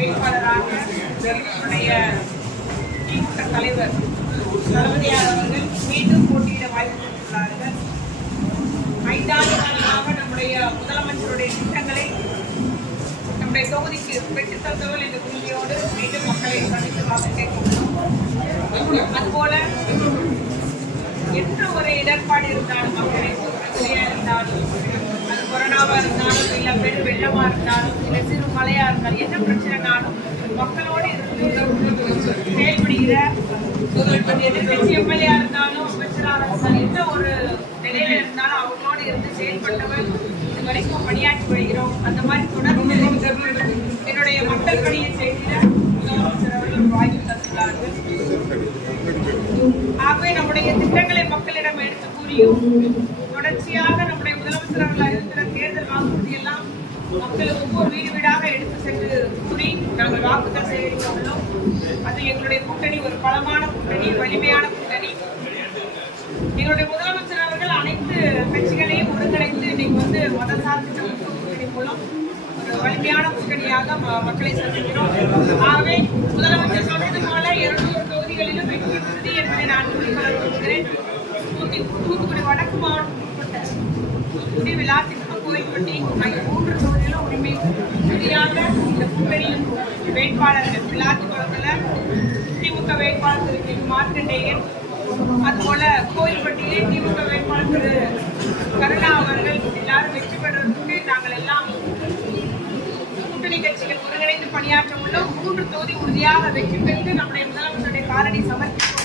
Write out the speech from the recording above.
வேட்பாளராக திமுக தலைவர் தளபதியார் அவர்கள் மீண்டும் போட்டியிட வாய்ப்பு பெற்றுள்ளார்கள். 5 ஆண்டு காலமாக நம்முடைய முதலமைச்சருடைய திட்டங்களை நம்முடைய தொகுதிக்கு பெற்றுத் தந்தவர்கள் என்ற உறுதியோடு மீண்டும் மக்களை சந்தித்து வாக்கு கேட்கணும். அதுபோல எந்த ஒரு இடர்பாடு இருந்தாலும் மக்களுக்கு பிரச்சனையா இருந்தாலும், அது கொரோனாவா இருந்தாலும், இல்ல பெரு வெள்ளமா இருந்தாலும், இல்ல சிறு மழையா இருந்தாலும், என்ன பிரச்சனைனாலும் மக்களோடு இருந்து செயல்படுகிற எதிர்கட்சி எம்எல்ஏ இருந்தாலும், அமைச்சராக இருந்தாலும், எந்த ஒரு நிலையில இருந்தாலும் அவங்களோடு இருந்து செயல்பட்டவர் இது வரைக்கும் பணியாற்றி வருகிறோம். அந்த மாதிரி தொடர்ந்து என்னுடைய மக்கள் பணியை செய்கிற முதலமைச்சர் அவர்கள் வாய்ப்பு தந்துள்ளார்கள். ஆகவே நம்முடைய திட்டங்களை மக்களிடம் எடுத்து கூறியும் தொடர்ச்சியாக நம்முடைய முதலமைச்சர் அவர்கள் அறிவிக்கிற தேர்தல் வாக்குறுதி எல்லாம் மக்கள் ஒவ்வொரு வீடு வீடாக எடுத்து சென்று கூறி நாங்கள் வாக்குகள் சேகரிக்க உள்ளோம். அது எங்களுடைய கூட்டணி ஒரு பலமான கூட்டணி, வலிமையான கூட்டணி. எங்களுடைய முதலமைச்சர் அவர்கள் அனைத்து கட்சிகளையும் ஒருங்கிணைத்து இன்னைக்கு மதசார்பற்ற கூட்டணி மூலம் ஒரு வலிமையான கூட்டணியாக மக்களை சந்திக்கிறோம். ஆகவே முதலமைச்சர் சொன்னது போல 200 தொகுதிகளிலும் வெற்றி உறுதி என்பதை நான் கூறிக்கொள்ள விரும்புகிறேன். தூத்துக்குடி வடக்கு மாவட்டம் உட்பட்ட தூத்துக்குடி, விளாத்திக்குளம், கோயில்பட்டி ஆகிய 3 தொகுதிகளும் உரிமை உறுதியாக இந்த கூட்டணியின் வேட்பாளர்கள் விளாத்திக்குளத்தில் திமுக வேட்பாளர் திரு கே. மார்க்கண்டேயன், அதுபோல கோயில்பட்டியிலே திமுக வேட்பாளர் திரு கருணா அவர்கள் எல்லாரும் வெற்றி பெறுவதற்கு நாங்கள் எல்லாம் கூட்டணி கட்சிகள் ஒருங்கிணைந்து பணியாற்ற உள்ளோம். 3 தொகுதி உறுதியாக வெற்றி பெற்று நம்முடைய முதலமைச்சருடைய காலடி சமர்ப்பிப்போம்.